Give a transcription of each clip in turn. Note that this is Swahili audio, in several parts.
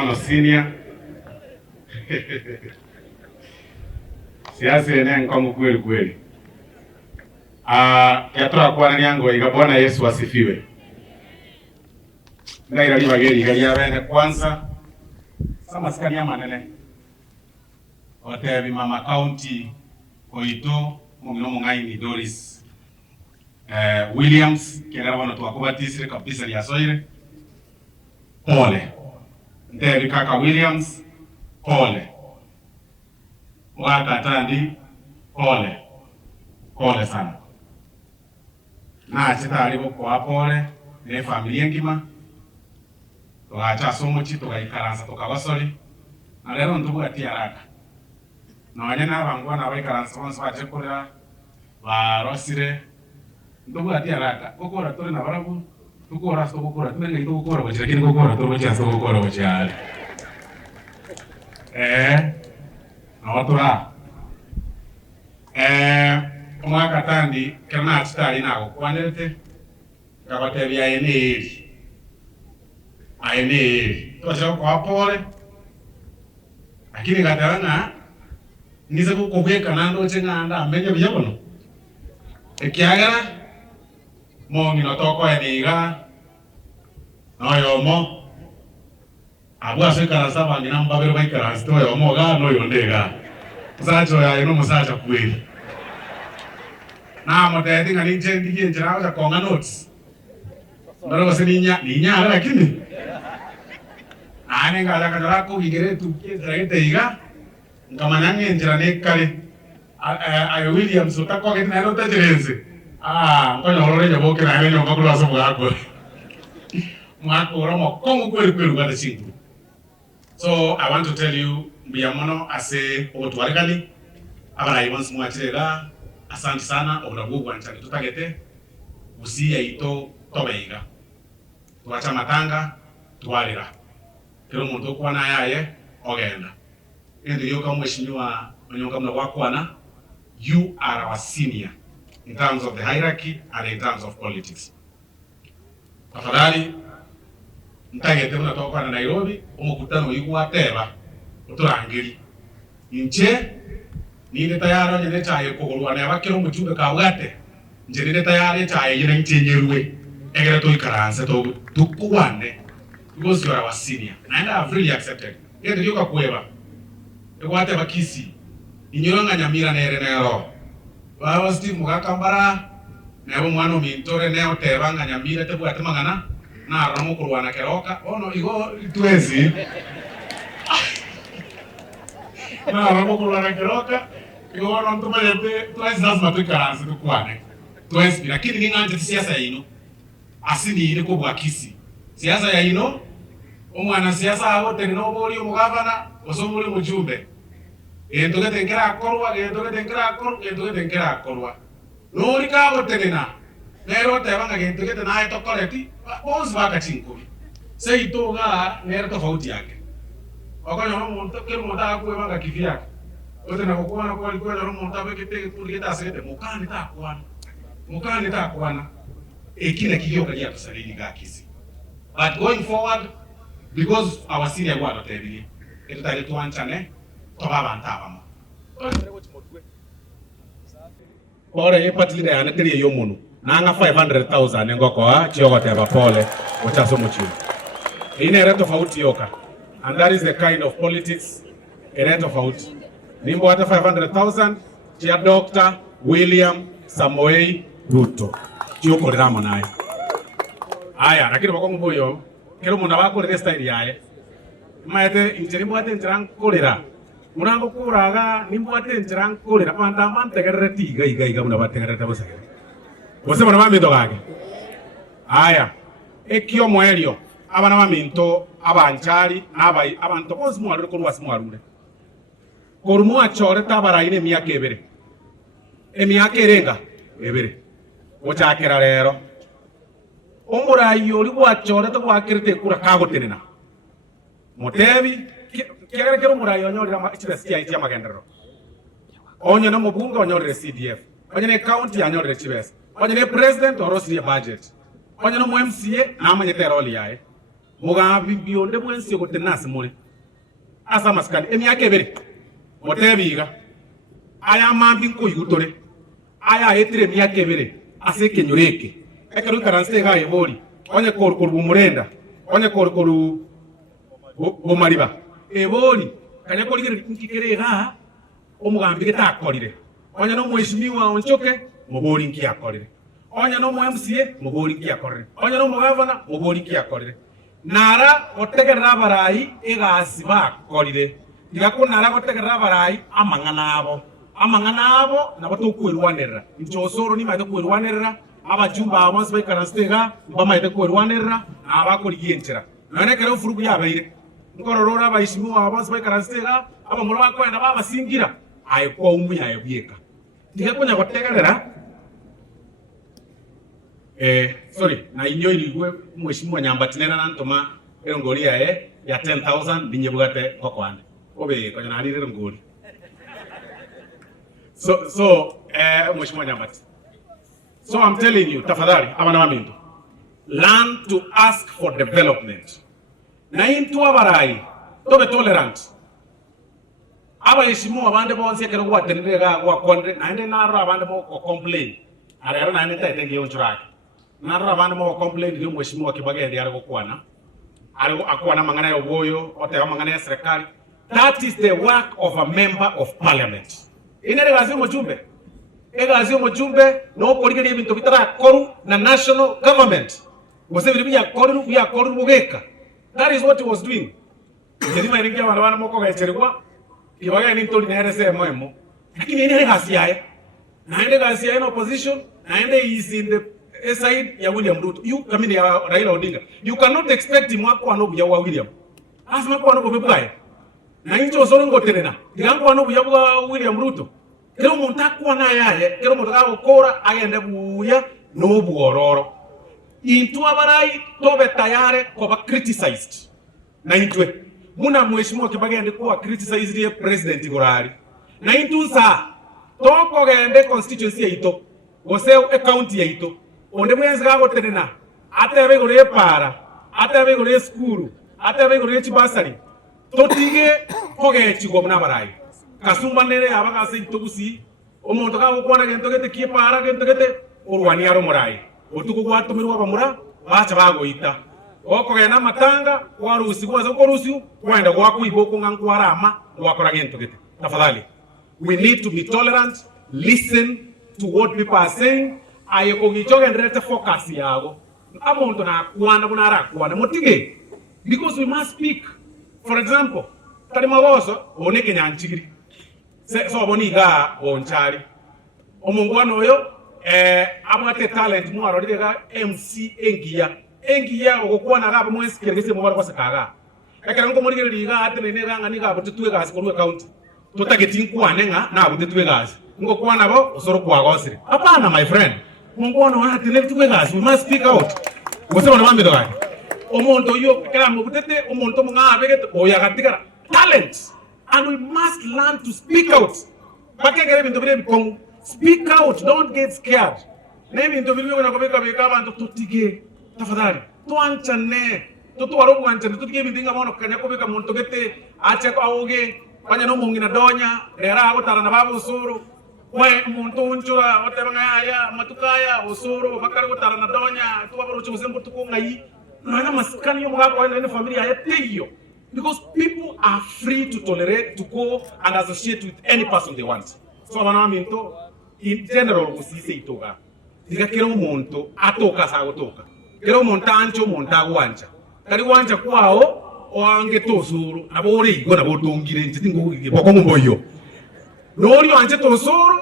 mono senior. Siasa ene nkongo kweli kweli. Yatoa kwa nani yangu iga Bwana Yesu asifiwe. Ndaira libageri galia bene kwanza. Sama sikania manene. Otebi mama county Koito mungino mungaini Doris Williams kera wana tuwakubatisire kabisa liasoire. Pole. Ndebi kaka Williams pole. Waka tandi pole. Pole sana. Na chita alibo kwa pole ne familia ngima. Tuacha somo chi tukaikaransa tukabasori. Na lero ndugu ati haraka. Na wanyana bangwa na baikaransa onse bachekorera ba rosire. Ndugu ati haraka. Gukora turi na barabu. Tukora sto gukora tumenga ito gukora bachira kini gukora turi bachira sto gukora bachira. Na watura. Mwaka tandi kana atari nago kwanete kabatebya eneri tocha kwa pole lakini gatarana nize kukubeka nando chenganda amenye byabono ekiagara mongi no toko eniga no yomo abwa sekara saba ngina mbabero baikara sto yomo ga no yondega sacho ya ino musacha kweli na motete ngani nchendi njira za konga notes ndaro basininya ninya lakini ane ngala kadara ko bigere tukie zagete iga ngamanange njira ne kale ayo Williams utako ke na rota jerenze ngono horore jabo ke na nyo ngakula so ngako mwako romo kongo kweli kweli ngata chingu. So I want to tell you mbiamono ase otwarikali abana ibons mwachega. Asante sana obulagugu anchani tutagete usiya ito tobeiga tuacha matanga twalira kero muntu kwa na yaye ogenda ende yoka mheshimiwa onyonga mna wakwana. You are our senior in terms of the hierarchy and in terms of politics. Tafadhali ntagete unatoka na Nairobi umukutano yuko ateba uturangiri inche ninde tayaro nyene chaye kogolwa na bakiro muchube kawate njerinde tayari chaye yine nchenyeruwe egere to ikaranse to tukwane because you are our senior and I have really accepted yende yoka kueba egwate bakisi inyoranga nyamira nere nero bawo Steve mugakambara nebo mwana mintore neo tebanga nyamira tebwate mangana na ramo kurwana keroka ono igo twezi na ramo kurwana keroka igono ntumayete twezi lazima tukaranze tukwane twezi lakini ninganje siasa yino asini ile ko bwakisi siasa ya ino omwana siasa abote no boli omugavana osomuli mujumbe ento ketenkera akorwa nori ka botenena nero tebanga gento kete nae tokoleti bonzi bakachinkumi seitoga nero tofauti yake okonyo muntu kero mutaka kuwanga kivyake ote na kukuana kwa alikuwa na romo mtabe kete kuliketa asete mukani takwana ekile kiyoka ya kusalini gakisi. But going forward, because our senior gwado tebili etutale tuanchane tobaba ntabamo ore yepatili da yana tiri yomunu nanga 500,000 ngoko chiyoka teba pole ochaso muchi ine reto tofauti yoka, and that is the kind of politics reto tofauti. Nimbo hata 500,000 chia Dr. William Samoei Ruto chioko ramo naye aya lakini bako mboyo kero muna bako le style yae maete injirimu ate njirang kolera murango kuraga nimbo ate njirang kolera panda mante gereti iga muna bate gereta bosake bose muna mamindo gage aya ekyo moelio abana maminto abanchari nabai abantu bose mwaru ko wasmwarure korumu achore tabaraine myaka ebere emyaka erenga ebere ochakera rero omurayi oli gwachore to gwakirite kura kagotenena motebi kero murayi onyorira chibesi ya magendero onye no mubunga onyorire CDF onye ne county onyorire chibesi onye ne president orosire budget onye no MCA na amanyete roli yae mugambi bionde mwensi gotenasi mure asa maskani emyaka ebere motebiga aya mambi nkoyutore aya etire emyaka ebere ase kenyoreke ekero karanse ga ebori onye korukoru bumurenda onye korukoru bomariba ebori kanya korigere nkikerega omugambi getakorire onye no mweshimiwa onchoke mubori nkiakorire onye no MCA mubori nkiakorire onye no mugavana mubori nkiakorire nara otegerera barayi egasi bakorire igako nara otegerera barayi amangana abo nabo tokwirwanirira inchosoro ni maite kwirwanirira abajumba abonse baikaranstega bamaite kwirwanirira abakorigienchera none kero furugu yabaire nkororora abayishimiwa abonse baikaranstega abamura bakwenda babasingira ayekwa umuya ayebieka ndigakonya gotegerera sorry na inyo iligwe mweshimwa nyambatinena nantoma erongori ya 10,000 binyebugate kokwande obe konya nalire ngori so mweshimwa nyambati so I'm telling you tafadhali abana bamindu learn to ask for development na into abarai tobe tolerant abayishimwa abande bonse kero gwatenderega gwakonde naende naro abande bo complain arero naende taitenge yonchuraki naro abande bo complain ndio mweshimwa Kibage ndi ari gukwana ari akwana mangana ya oboyo ote mangana ya serikali. That is the work of a member of parliament. Inere gazi mujumbe egazi mujumbe no korigere ibintu bitara koru na national government wose biri bya koru bugeka. That is what he was doing. Jedima iringia bana moko gacherwa Kibage ni ntoli na RSM moemo lakini inere gazi yae naende gazi yae in opposition naende is in the side ya William Ruto you kamini ya Raila Odinga you cannot expect him wako anobu ya William asma kwa anobu bebaya na incho solo ngoterena digango anobu ya William Ruto kero muntu akwa na yaye kero muntu gakora agende buya no buororo into abarai tobe tayare kuba criticized na intwe muna mweshimwa Kibage ndi kuwa criticized ye president gorari na into sa toko gende constituency yaito wose county yaito onde mwenzi gagoterena atebe gore para atebe gore skuru atebe gore chibasari totige koge chigo mna barai kasumba nere abagase itobusi omuntu gakwana gento gete kipara gento gete urwani yaro murai otuko gwatumirwa bamura bacha bagoita okoge na matanga warusi kwaza korusi kwenda gwakuibo kungankwara gwakora gento gete tafadhali we need to be tolerant, listen to what people are saying. Ayekogichoge ndrete focus yago amuntu na kwana kunara kwana motige because we must speak. For example kali maboso oneke nyanchigiri so boniga onchari omungwana oyo abwate talent mu arorega MC engiya ogokwana gaba mwensi kirgese mu barwa sakaga ekera ngo muri riga atene ganga ni gaba tutwe gas ko account totageti nkwane nga na abutwe gas ngo kwana bo osoro kwa gosire hapana my friend mungwana wana tene tutwe gas we must speak out wose bana bambe doga omuntu yo kama butete omuntu mungabe gete oya gatigara talent and we must learn to speak out bakegere bintu bire bikongo speak out, don't get scared. Nemi into video na kubeka beka abantu tutige tafadhali tuanchane tutu warobu anchane tutige bidinga mono kanya kubeka muntu gete acha kwa oge kwanya no mungi na donya lera abo tarana babu usuru we muntu unchura otebanga ya matukaya usuru bakari ko tarana donya tuwa baro chusembu tukungai na maskani yo mwako ene familia yeteyo. Because people are free to tolerate, to go and associate with any person they want. So, in general, we say itoga. Diga kero monto atoka sago toka. Kero monta ancho monta guancha. Kari guancha kwao o ange tosuru. Nabori go na botongire ntingo bokongo boyo. Nori anche tosuru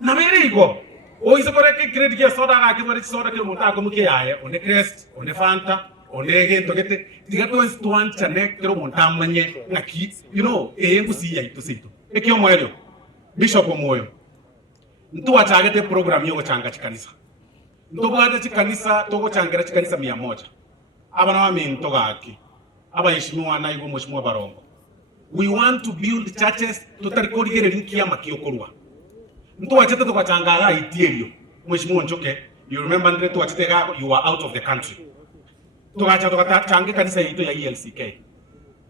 na bere go. O iso koreke credit ya soda ga kimari soda kero monta ko muke yae. Onde crest, onde fanta. Ondege togete diga to instuancha ne kero montamanye ngaki yengu si ya itosito ekyo moyo bishop moyo ntu achagete program yo changa chikanisa ntu bwata chikanisa togo changira chikanisa 100 abana wa minto gaki abayishimwa na igo moshimwa barongo. We want to build churches tutarikogere linki ya makiokorwa ntu achete to changa ga itierio moshimwa nchoke you remember ntre to achete ga you are out of the country. tugacha tukachange kanisa yitu ya ELCK.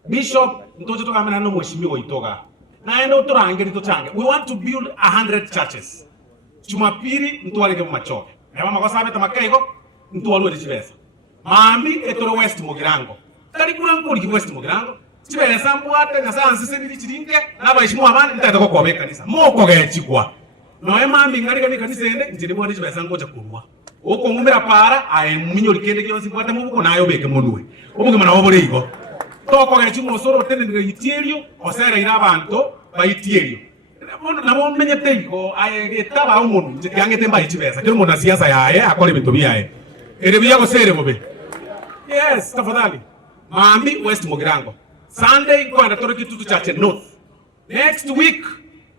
Bishop ntoje tukamena no mheshimiwa itoga. Na endo turange tuchange. We want to build 100 churches. Jumapili ntwalike mu machoke. Eba makosa beta makaigo ntwalwe chibesa. Mami etoro West Mugirango. Kali kuna nkuri West Mugirango. Chibesa mbwate na sansi sendiri chiringe na baheshimiwa abandi ntatako kwa kanisa. Moko gechikwa. No mami ngari kani kanisa ende njiri mwani chibesa ngoja kurwa. Uko ngumira para aye minyo likende kyo sibwate mubuko nayo beke monwe. Obuge mana obole igo. Toko gechimo soro tende ngitierio osera ira abantu baitierio. Nabo menye teko aye etaba umuntu ngiyange temba ichibesa. Kyo umuntu siasa yaye akole bintu biyaye. Ere biyago sere bobe. Yes, tafadhali. Mami West Mugirango. Sunday kwanda toroki tutu chache North. Next week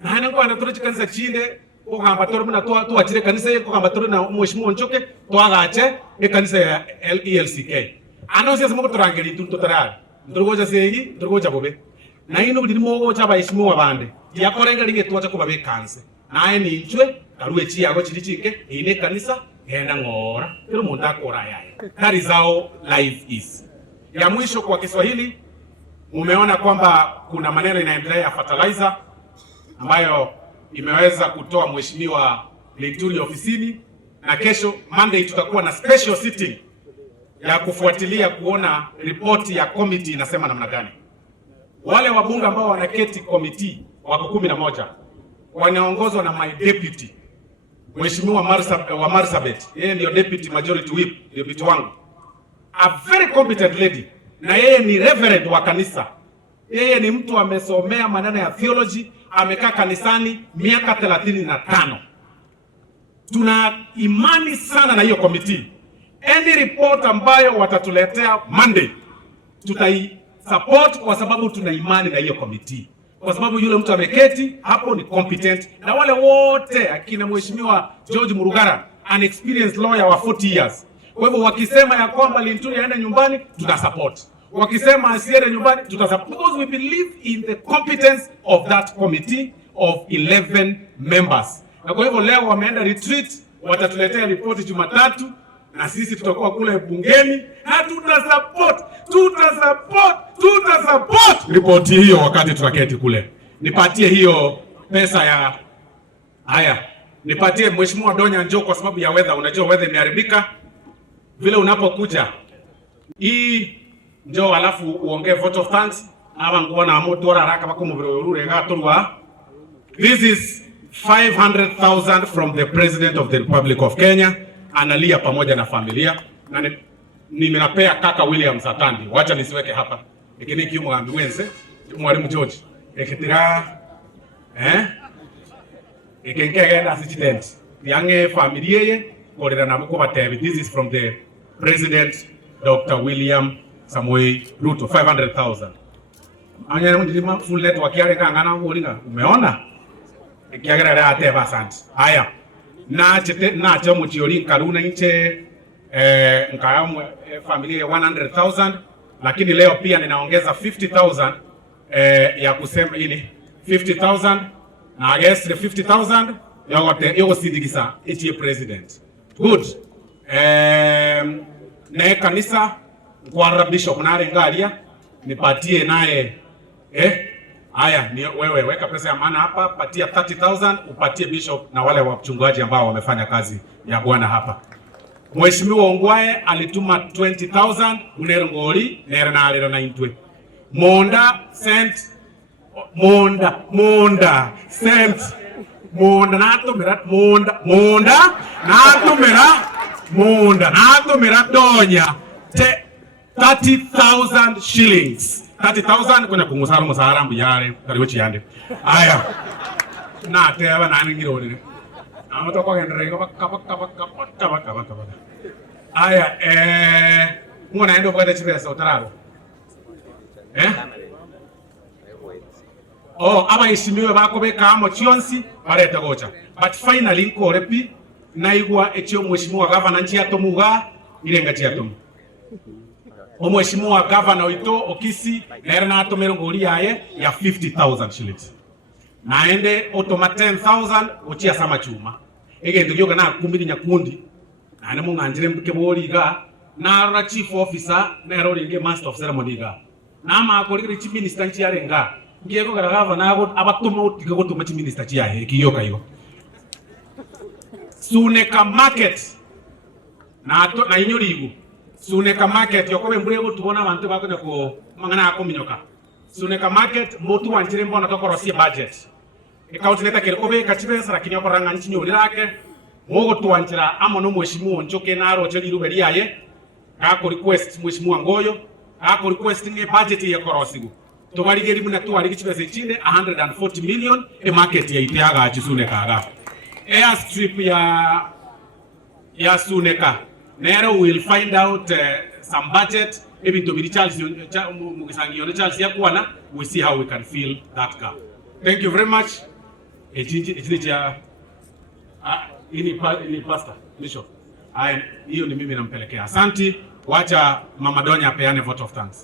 nahana kwanda toroki kanisa chinde okamba toro muna tuachire kanisa yeko kamba toro na mheshimiwa Nchoke twagache kanisa ya ELCK. Ano siasa moko turangeri tuntu tarari. Ndorogoja segi, ndorogoja bobe. Na ino bidi mogo chaba ishimiwa bande. Yakorenga linge tuacha kuba be kanse. Nae ni nchwe karuwe chi yago chirichike ine kanisa henda ngora. Kero munda kora yae. That is how life is. Ya mwisho kwa Kiswahili, umeona kwamba kuna maneno inaendelea ya fertilizer ambayo imeweza kutoa mheshimiwa Linturi ofisini, na kesho Monday tutakuwa na special sitting ya kufuatilia kuona ripoti ya committee inasema namna gani. Wale wabunge ambao wanaketi committee wako 11 wanaongozwa na my deputy mheshimiwa Marsabit. Yeye ndio deputy majority whip, deputy wangu. A very competent lady. Na yeye ni reverend wa kanisa. Yeye ni mtu amesomea maneno ya theology, amekaa kanisani miaka 35. Tuna imani sana na hiyo committee. Any report ambayo watatuletea Monday tutai support kwa sababu tuna imani na hiyo committee. Kwa sababu yule mtu ameketi hapo ni competent, na wale wote akina mheshimiwa George Murugara, an experienced lawyer wa 40 years. Kwa hivyo wakisema ya kwamba Linturi aende nyumbani, tutasupport. Wakisema asiende nyumbani, tutasupport, because we believe in the competence of that committee of 11 members. Na kwa hivyo leo wameenda retreat, watatuletea ripoti Jumatatu na sisi tutakuwa kule bungeni na tutasupport ripoti hiyo wakati tutaketi kule. Nipatie hiyo pesa ya haya. Nipatie mheshimiwa Donya njoo kwa sababu ya weather. Unajua weather imeharibika. Vile unapokuja hii njoo alafu uongee vote of thanks aba ngona amutora haraka bako mubirorure gatorwa. This is 500,000 from the President of the Republic of Kenya. Analia pamoja na familia, na nimenapea kaka William Satandi. Wacha nisiweke hapa ikini kiumo ambi wense mwalimu George ekitira ikenkegenda assistant yange familia ye korera na muko batebi. This is from the President Dr. William Samoei Ruto, 500,000. Anya ndilima full network yale kangana ulinga. Umeona ikiagera ateba asante. Haya na chete na chamo chiori karuna nche nkayamu familia 100,000, lakini leo pia ninaongeza 50,000 ya kusema ili 50,000 na guess the 50,000 yote sindigisa ichi president. Good. Ne kanisa kwa bishop nare ngalia nipatie naye haya ni wewe weka pesa ya maana hapa, patia 30,000 upatie bishop na wale wachungaji ambao wamefanya kazi ya Bwana hapa. Mheshimiwa Ongwae alituma 20,000 unerongoli nere na alero na intwe. Monda sent Monda sent Monda natumira Donya 30,000 shillings. 30,000 kuna kungusara musara mbiyare kariwe chiyande. Aya. Na teba nani ngirone. Amato kwa hendere kaba. Aya ngona endo kwa chibesa utararo. Oh, aba ishimiwe bako bekamo chionsi bareta gocha. But finally korepi naigwa ekyo mheshimiwa governor nchi atomuga irenga chi atomu. Mheshimiwa governor wito Okisi nere na atomero ngoli yaye ya 50,000 shillings. Naende otoma 10,000 ochia sama chuma. Ege ndio na kumbiri nyakundi. Nane munganjire mbike boliga na chief officer na ringe master of ceremony ga na ma ko ri chief minister chiare nga ngeko garagava na go abatuma utika go tuma chief minister chiahe kiyoka yo Suneka market na to na inyurigu Suneka market yokobe mbure go tubona abantu bakone ko mangana akominyoka Suneka market motu wanjire mbona tokorosia budget ikautineta kerekobe kachibe sara kinyo koranga nchinyo lirake mogo tuwanjira amono mheshimiwa njoke na ro cheli ruberi yaye kako request mheshimiwa Ngoyo kako request ni budget ya korosigu to barigeri muna to warigi chibe chinde 140 million e market ya itiaga Suneka aga airstrip ya Suneka nero will find out some budget even to be Charles mugisangio Charles yakwana we see how we can fill that gap. Thank you very much. Ini pastor bishop hiyo ni mimi nampelekea. Asante, wacha Mama Donya apeane vote of thanks.